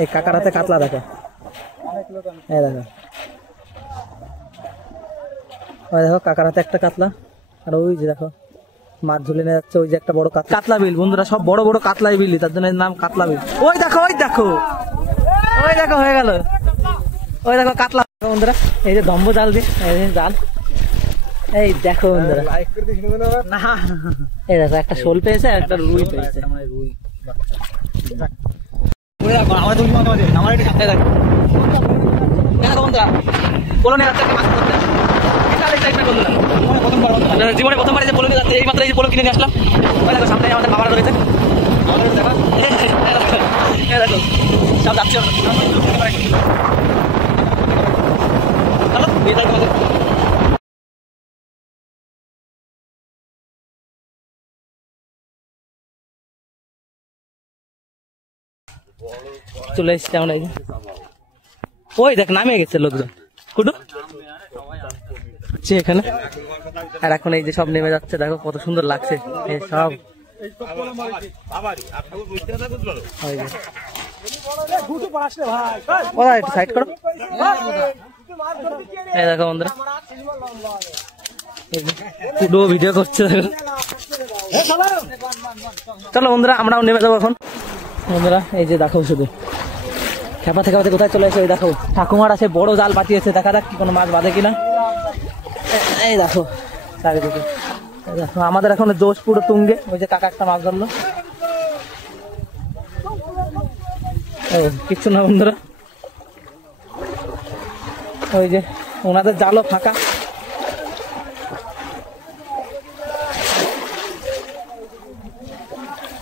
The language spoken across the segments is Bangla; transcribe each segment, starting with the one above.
এই কাকার হাতে কাতলা দেখো, এই দেখো, ওই দেখো কাকার হাতে একটা কাতলা, আর ওই যে দেখো মাছ ঝুলে নিয়ে যাচ্ছে, ওই যে একটা বড় কাতলা বিল। বন্ধুরা সব বড় বড় কাতলাই বিলি, তার জন্য এর নাম কাতলা বিল। ওই দেখো ওই দেখো ওই দেখো হয়ে গেল, ওই দেখো কাতলা। বন্ধুরা এই যে দম্ব জাল দিয়ে, এই জাল, এই দেখো বন্ধুরা, এই দেখো একটা শোল পেয়েছে, একটা রুই পেয়েছে। জীবনে প্রথমবার যে পোলো নিয়ে যাচ্ছে, এই মাত্র এই পোলো কিনে নিয়ে আসলাম। ওই দেখো সামনে আমাদের বাবার রয়েছে, দেখো সব যাচ্ছে। চলে এসছি আমরা, ওই দেখ নামে গেছে লোকজন কুটু এখানে। আর এখন এই যে সব নেমে যাচ্ছে, দেখো কত সুন্দর লাগছে সব। একটু সাইড করো, এই দেখো বন্ধুরা কুটু ভিডিও করছে। চলো বন্ধুরা আমরাও নেমে যাবো এখন। বন্ধুরা এই যে দেখো শুধু খেপা থেকে কোথায় চলে এসে, ওই দেখো ঠাকুমার আছে বড় জাল পাঠিয়েছে, দেখা যাক কি কোনো মাছ বাঁধে কিনা। এই দেখো চারিদিকে, দেখো আমাদের এখন জোশ পুরো তুঙ্গে। ওই যে কাকা একটা মাছ ধরলো, কিচ্ছু না বন্ধুরা, ওই যে ওনাদের জালও ফাঁকা।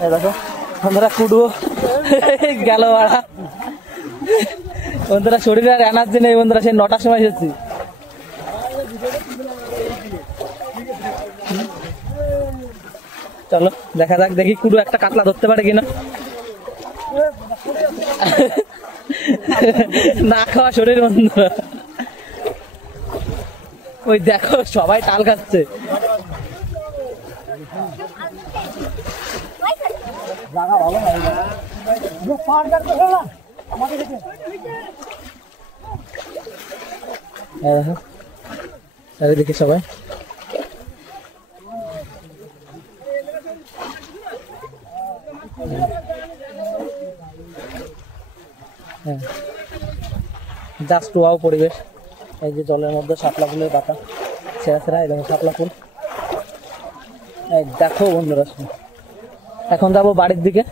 এই দেখো বন্ধুরা কুডুও গেল ভাড়া। বন্ধুরা শরীরে আর এনার্জি নেই বন্ধুরা, সেই 9টার সময় এসেছি। চলো দেখা যাক, দেখি কুডু একটা কাতলা ধরতে পারে কিনা। না খাওয়া শরীর বন্ধুরা, ওই দেখো সবাই টাল খাচ্ছে। দেখি সবাই জাস্ট ওয়াও পরিবেশ। এই যে জলের মধ্যে শাপলা ফুলের পাতা ছেঁড়া ছেঁড়া, এই দেখো শাপলা ফুল। এই দেখো বন্ধুরা, এখন যাবো বাড়ির দিকে।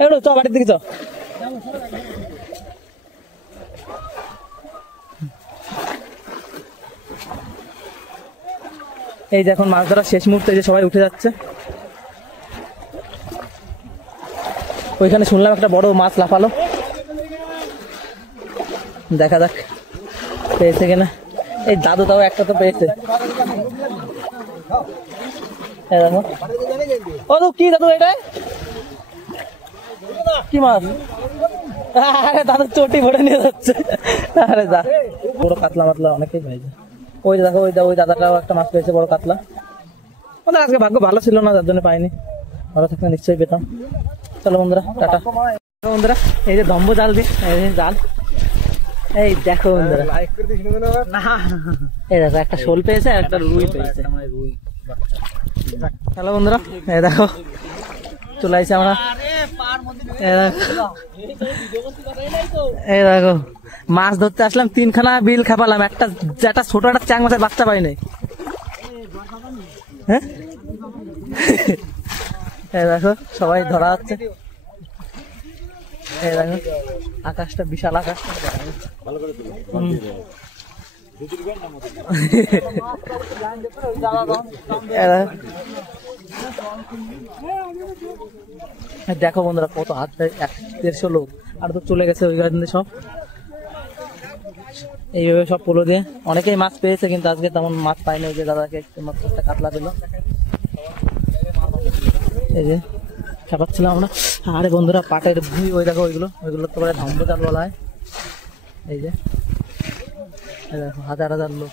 এগুলো চ বাড়ির দিকে চ। এই যে এখন মাছ ধরা শেষ মুহূর্তে, যে সবাই উঠে যাচ্ছে। ওইখানে শুনলাম একটা বড় মাছ লাফালো, দেখা যাক পেয়েছে কিনা। এই দাদু তাও একটা তো পেয়েছে। দেখো ও তো কি দাদু, এটা কি মাছ? আরে দাদু চটি ভরে নিয়ে যাচ্ছে। আরে দা বড় কাতলা মাতলা অনেকেই পাইছে। ওই দেখো ওই দাদাটাও একটা মাছ পেয়েছে, বড় কাতলা। আমাদের আজকে ভাগ্য ভালো ছিল না, যার জন্য পাইনি, ভালো থাকলে নিশ্চয়ই পেতাম। চলো বন্ধুরা টাটা। বন্ধুরা এই যে দম্ব জাল দিয়ে, এই জাল, এই দেখো বন্ধুরা, এই দেখো একটা শোল পেয়েছে, একটা রুই পেয়েছে। হ্যালো বন্ধুরা, এই দেখো চলে আসছি আমরা। এই দেখো মাছ ধরতে আসলাম, 3খানা বিল খাপালাম, একটা ছোট একটা চ্যাং মাছের বাচ্চা পাই নাই। হ্যাঁ এই দেখো সবাই ধরা হচ্ছে। এই দেখো আকাশটা, বিশাল আকাশ। দেখো বন্ধুরা কত হাত, 150 লোক, আর তো চলে গেছে ওই গাড়ি সব। এইভাবে সব পোলো দিয়ে অনেকেই মাছ পেয়েছে, কিন্তু আজকে তেমন মাছ পাইনি। ওই যে দাদাকে একটা কাতলা দিল, এই যে চাপাচ্ছিলাম আমরা। আরে বন্ধুরা পাটের ভুঁই, ওই দেখো ওইগুলো তো বলে ধম্ব জাল বলা হয়। এই যে দেখো হাজার হাজার লোক,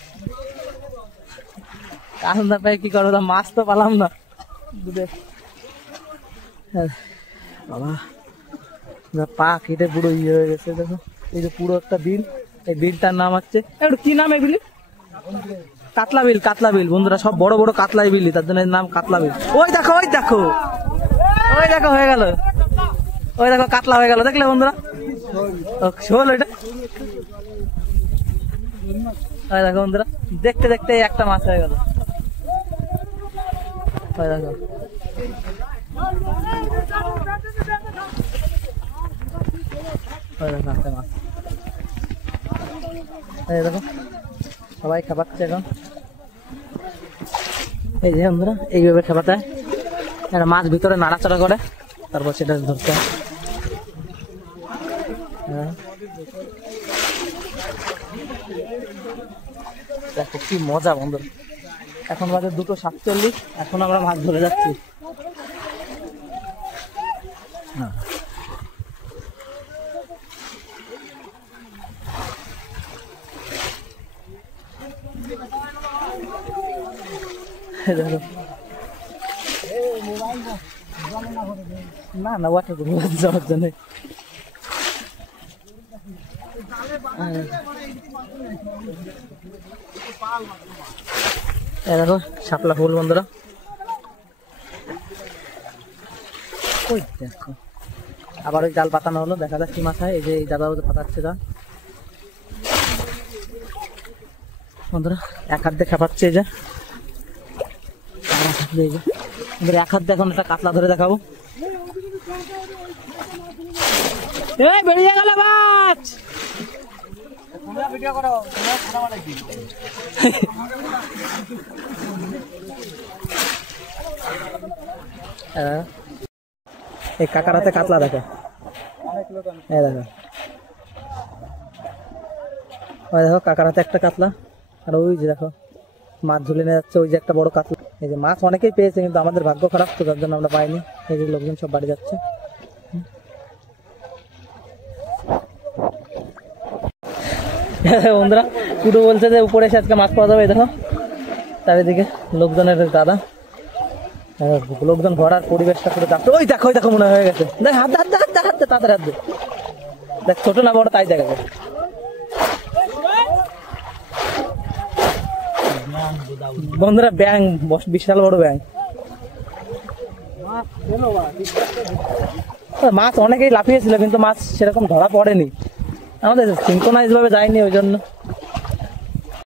কান্দা পাই কি করো, মাছ তো পালাম না বাবা। পা কেটে পুরো ইয়ে হয়ে গেছে দেখো। এই যে পুরো একটা বিল, এই বিলটার নাম হচ্ছে কি নাম এগুলি? কাতলা বিল। কাতলা বিল বন্ধুরা, সব বড় বড় কাতলাই বিলি, তার জন্য এর নাম কাতলা বিল। ওই দেখো ওই দেখো ওই দেখো হয়ে গেল, ওই দেখো কাতলা হয়ে গেল, দেখলে বন্ধুরা? শোল ওইটা। ওই দেখো বন্ধুরা, দেখতে দেখতে একটা মাছ হয়ে গেল। ওই দেখো ওই দেখো একটা মাছ। এই দেখো সবাই খাবাচ্ছে এখন। এই যে বন্ধুরা এইভাবে খাবাতে হয়, একটা মাছ ভিতরে নাড়াচাড়া করে তারপর সেটা ধরতে হয়। দেখো কি মজা বন্ধুরা। এখন বাজে 2:47, এখন আমরা মাছ ধরে যাচ্ছি। না না ওয়াটার যাওয়ার জন্য দেখো শাপলা ফুল বন্ধুরা। ওই দেখো আবার ওই জাল পাতানো হলো, দেখা যাক কি মাছ হয়। এই যে এই দাদা পাতাচ্ছে যা বন্ধুরা, এক হাত দিয়ে খেপাচ্ছে। এই যে এক হাত দিয়ে এখন একটা কাতলা ধরে দেখাবো। বেরিয়ে গেল মাছ। এই কাকার হাতে কাতলা দেখো, দেখো ওই দেখো কাকার হাতে একটা কাতলা। আর ওই যে দেখো মাছ ঝুলে নিয়ে যাচ্ছে, ওই যে একটা বড় কাতলা। এই যে মাছ অনেকেই পেয়েছে, কিন্তু আমাদের ভাগ্য খারাপ তো, তার জন্য আমরা পাইনি। এই যে লোকজন সব বাড়ি যাচ্ছে। বন্ধুরা কুটু বলছে যে উপরে এসে আজকে মাছ পাওয়া যাবে। দেখো চারিদিকে লোকজনের দাদা, লোকজন ভরার পরিবেশটা করে যাচ্ছে। ওই দেখো ওই দেখো মনে হয়ে গেছে, দেখ হাত হাত হাত হাত তাদের হাত দেখ, ছোট না বড় তাই দেখা গেছে। বন্ধুরা ব্যাং, বিশাল বড় ব্যাং। মাছ অনেকেই লাফিয়েছিল, কিন্তু মাছ সেরকম ধরা পড়েনি, আমাদের সিনক্রোনাইজ ভাবে যায়নি, ওই জন্য